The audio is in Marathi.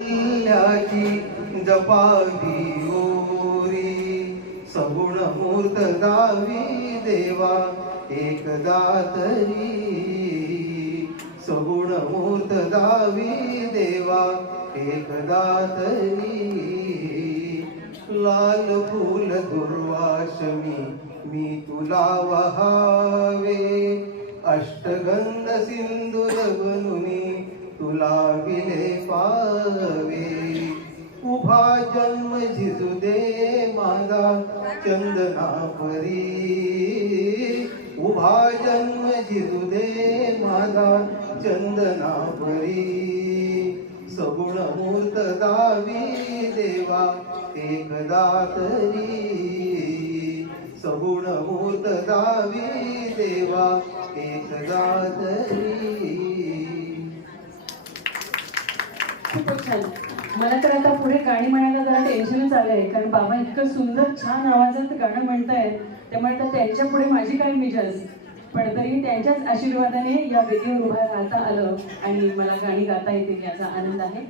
ल्याची जपावी ओरी सगुण मूर्त दावी देवा एकदा तरी सगुण मूर्त दावी देवा एकदा तरी लाल फूल दुर्वाशमी मी तुला वहावे अष्टगंध सिंधूर बनूनी तुला विले पावे उभा जन्म झिजू दे माझा चंदना परी उभा जन्म झिजू दे माझा चंदना परी सगुण मूर्त दावी देवा एकदा तरी सगुण मूर्त दावी देवा एकदा तरी. खूपच छान. मला तर आता पुढे गाणी म्हणायला जरा टेन्शनच आलं आहे, कारण बाबा इतकं सुंदर छान आवाजात गाणं म्हणतायत, त्यामुळे आता त्यांच्या पुढे माझी काय मिजाज. पण तरी त्यांच्याच आशीर्वादाने या वेदीवर उभा राहता आलं आणि मला गाणी गाता येतील याचा आनंद आहे.